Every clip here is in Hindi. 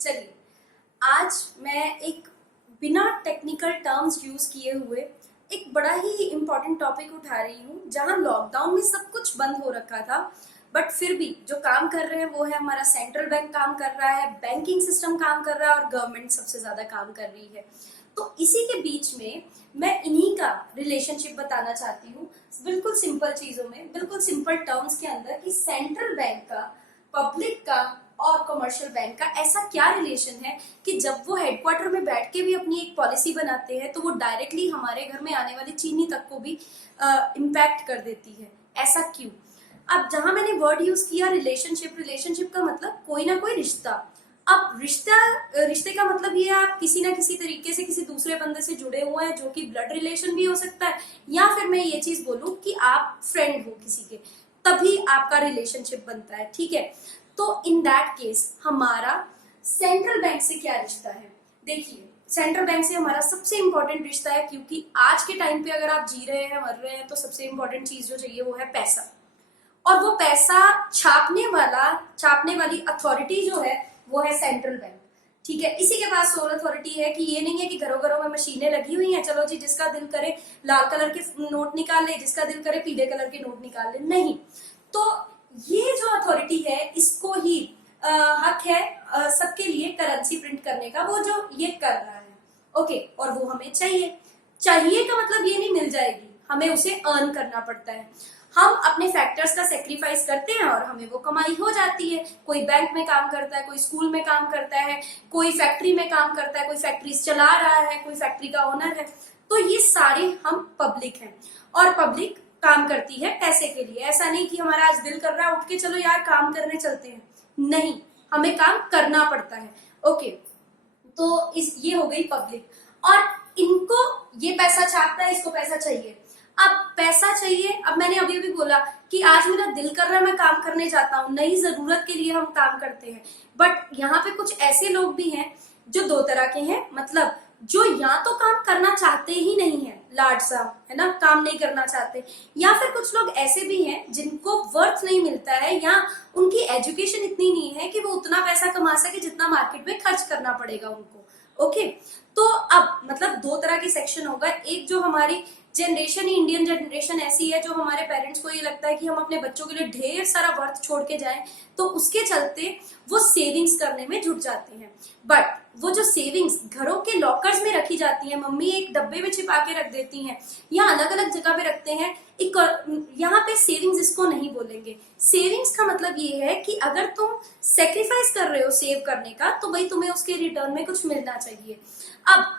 चलिए, आज मैं एक बिना टेक्निकल टर्म्स यूज किए हुए एक बड़ा ही इम्पोर्टेंट टॉपिक उठा रही हूँ, जहाँ लॉकडाउन में सब कुछ बंद हो रखा था, बट फिर भी जो काम कर रहे हैं वो है हमारा सेंट्रल बैंक काम कर रहा है, बैंकिंग सिस्टम काम कर रहा है और गवर्नमेंट सबसे ज्यादा काम कर रही है। तो इसी के बीच में मैं इन्हीं का रिलेशनशिप बताना चाहती हूँ, बिल्कुल सिंपल चीजों में, बिल्कुल सिंपल टर्म्स के अंदर, कि सेंट्रल बैंक का, पब्लिक का और कमर्शियल बैंक का ऐसा क्या रिलेशन है कि जब वो हेडक्वार्टर में बैठ के भी अपनी एक पॉलिसी बनाते हैं तो वो डायरेक्टली हमारे घर में आने वाली चीनी तक को भी इम्पैक्ट कर देती है। ऐसा क्यों? अब जहां मैंने वर्ड यूज किया रिलेशनशिप, रिलेशनशिप का मतलब कोई ना कोई रिश्ता। अब रिश्ते का मतलब ये है आप किसी ना किसी तरीके से किसी दूसरे बंदे से जुड़े हुए हैं, जो कि ब्लड रिलेशन भी हो सकता है, या फिर मैं ये चीज बोलूं कि आप फ्रेंड हो किसी के, तभी आपका रिलेशनशिप बनता है। ठीक है, तो इन दैट केस हमारा सेंट्रल बैंक से क्या रिश्ता है? देखिए, सेंट्रल बैंक से हमारा सबसे इंपॉर्टेंट रिश्ता है, क्योंकि आज के टाइम पे अगर आप जी रहे हैं, मर रहे हैं, तो सबसे इंपॉर्टेंट चीज जो चाहिए वो है पैसा। और वो पैसा छापने वाली अथॉरिटी जो है वो है सेंट्रल बैंक। ठीक है, इसी के पास सोल अथॉरिटी है, कि ये नहीं है कि घरों घरों में मशीनें लगी हुई हैं, चलो जी जिसका दिल करे लाल कलर के नोट निकाल ले, जिसका दिल करे पीले कलर के नोट निकाल ले। नहीं, तो ये जो अथॉरिटी है इसको ही हक है सबके लिए करेंसी प्रिंट करने का, वो जो ये कर रहा है। ओके, और वो हमें चाहिए। चाहिए का मतलब ये नहीं मिल जाएगी, हमें उसे अर्न करना पड़ता है। हम अपने फैक्टर्स का सेक्रीफाइस करते हैं और हमें वो कमाई हो जाती है। कोई बैंक में काम करता है, कोई स्कूल में काम करता है, कोई फैक्ट्री में काम करता है, कोई फैक्ट्री चला रहा है, कोई फैक्ट्री का ओनर है। तो ये सारे हम पब्लिक हैं, और पब्लिक काम करती है पैसे के लिए। ऐसा नहीं कि हमारा आज दिल कर रहा है उठ के चलो यार काम करने चलते हैं, नहीं, हमें काम करना पड़ता है। ओके, तो ये हो गई पब्लिक, और इनको ये पैसा छापता है, इसको पैसा चाहिए। अब पैसा चाहिए, अब मैंने अभी भी बोला कि आज मेरा दिल कर रहा है मैं काम करने जाता हूँ, नई जरूरत के लिए हम काम करते हैं। बट यहाँ पे कुछ ऐसे लोग भी हैं जो दो तरह के हैं, मतलब जो या तो काम करना चाहते ही नहीं है, लाड साहब है ना, काम नहीं करना चाहते, या फिर कुछ लोग ऐसे भी हैं जिनको वर्थ नहीं मिलता है, या उनकी एजुकेशन इतनी नहीं है कि वो उतना पैसा कमा सके जितना मार्केट में खर्च करना पड़ेगा उनको। ओके, तो अब मतलब दो तरह की सेक्शन होगा। एक जो हमारी जनरेशन ही, इंडियन जनरेशन ऐसी है जो हमारे पेरेंट्स को ये लगता है कि हम अपने बच्चों के लिए ढेर सारा वर्थ छोड़ के जाएं, तो उसके चलते वो सेविंग्स करने में जुट जाते हैं। बट वो जो सेविंग्स घरों के लॉकर्स में रखी जाती है, मम्मी एक डब्बे में छिपा के रख देती हैं या अलग अलग जगह पे रखते हैं, यहाँ पे सेविंग्स इसको नहीं बोलेंगे। सेविंग्स का मतलब ये है कि अगर तुम सेक्रीफाइस कर रहे हो सेव करने का, तो भाई तुम्हें उसके रिटर्न में कुछ मिलना चाहिए। अब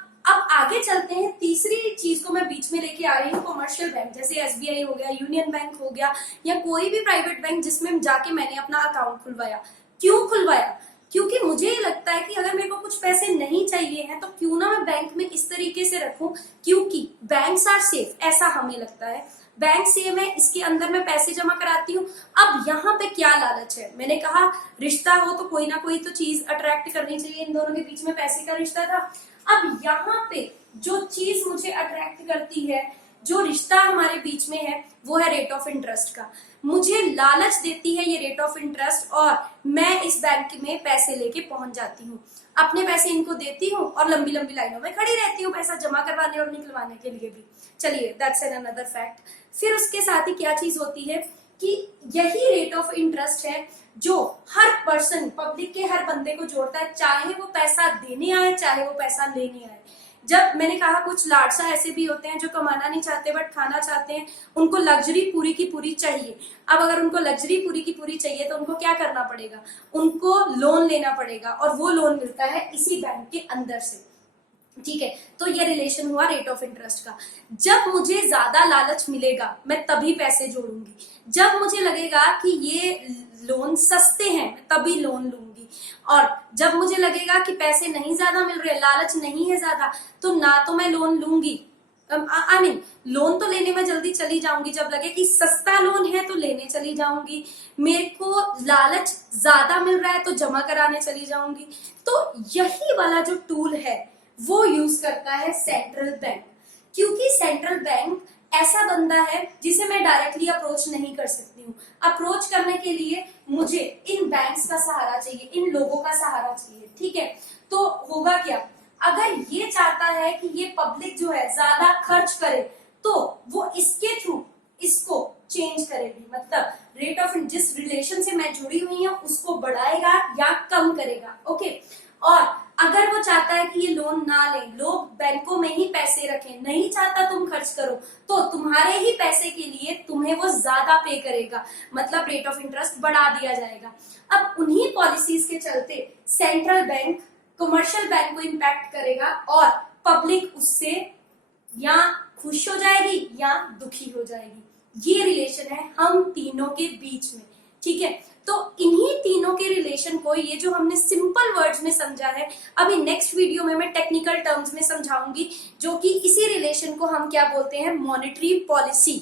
आगे चलते हैं, तीसरी चीज को मैं बीच में लेके आ रही हूँ, कमर्शियल बैंक, जैसे एसबीआई हो गया, यूनियन बैंक हो गया, या कोई भी प्राइवेट बैंक जिसमें जाके मैंने अपना अकाउंट खुलवाया। क्यों खुलवाया? क्योंकि मुझे ये लगता है कि अगर मेरे को कुछ पैसे नहीं चाहिए हैं तो क्यों ना मैं बैंक में इस तरीके से रखूं, क्योंकि बैंक्स आर सेफ, ऐसा हमें लगता है। बैंक सेफ है, इसके अंदर मैं पैसे जमा कराती हूँ। अब यहाँ पे क्या लालच है? मैंने कहा रिश्ता हो तो कोई ना कोई तो चीज अट्रैक्ट करनी चाहिए, इन दोनों के बीच में पैसे का रिश्ता था। अब यहाँ पे जो चीज मुझे अट्रैक्ट करती है, जो रिश्ता हमारे बीच में है, वो है रेट ऑफ इंटरेस्ट का। मुझे लालच देती है ये रेट ऑफ इंटरेस्ट, और मैं इस बैंक में पैसे लेके पहुंच जाती हूँ, अपने पैसे इनको देती हूँ और लंबी लंबी लाइनों में खड़ी रहती हूँ पैसा जमा करवाने और निकलवाने के लिए भी। चलिए, दैट्स एन अनदर फैक्ट। फिर उसके साथ ही क्या चीज होती है कि यही रेट ऑफ इंटरेस्ट है जो हर पर्सन, पब्लिक के हर बंदे को जोड़ता है, चाहे वो पैसा देने आए चाहे वो पैसा लेने आए। जब मैंने कहा कुछ लाडसा ऐसे भी होते हैं जो कमाना नहीं चाहते बट खाना चाहते हैं, उनको लग्जरी पूरी की पूरी चाहिए। अब अगर उनको लग्जरी पूरी की पूरी चाहिए तो उनको क्या करना पड़ेगा? उनको लोन लेना पड़ेगा, और वो लोन मिलता है इसी बैंक के अंदर से। ठीक है, तो ये रिलेशन हुआ रेट ऑफ इंटरेस्ट का। जब मुझे ज्यादा लालच मिलेगा मैं तभी पैसे जोड़ूंगी, जब मुझे लगेगा कि ये लोन सस्ते हैं तभी लोन लूंगी, और जब मुझे लगेगा कि पैसे नहीं ज्यादा मिल रहे, लालच नहीं है ज्यादा, तो ना तो मैं लोन लूंगी। आई मीन लोन तो लेने में जल्दी चली जाऊंगी, जब लगे कि सस्ता लोन है तो लेने चली जाऊंगी, मेरे को लालच ज्यादा मिल रहा है तो जमा कराने चली जाऊंगी। तो यही वाला जो टूल है वो यूज करता है सेंट्रल बैंक, क्योंकि सेंट्रल बैंक ऐसा बंदा है जिसे मैं डायरेक्टली अप्रोच नहीं कर सकती हूँ। अप्रोच करने के लिए मुझे इन बैंक्स का सहारा चाहिए, इन लोगों का सहारा चाहिए। ठीक है, होगा क्या, अगर ये चाहता है कि ये पब्लिक जो है ज्यादा खर्च करे तो वो इसके थ्रू इसको चेंज करेगी, मतलब रेट ऑफ जिस रिलेशन से मैं जुड़ी हुई हूँ उसको बढ़ाएगा या कम करेगा। ओके, और अगर वो चाहता है कि ये लोन ना ले, लोग बैंकों में ही पैसे रखें, नहीं चाहता तुम खर्च करो, तो तुम्हारे ही पैसे के लिए तुम्हें वो ज्यादा पे करेगा, मतलब रेट ऑफ इंटरेस्ट बढ़ा दिया जाएगा। अब उन्हीं पॉलिसीज के चलते सेंट्रल बैंक कमर्शियल बैंक को इम्पैक्ट करेगा और पब्लिक उससे या खुश हो जाएगी या दुखी हो जाएगी। ये रिलेशन है हम तीनों के बीच में, ठीक है। तो इन्हीं तीनों के रिलेशन को, ये जो हमने सिंपल वर्ड्स में समझा है, अभी नेक्स्ट वीडियो में मैं टेक्निकल टर्म्स में समझाऊंगी, जो कि इसी रिलेशन को हम क्या बोलते हैं, मॉनेटरी पॉलिसी।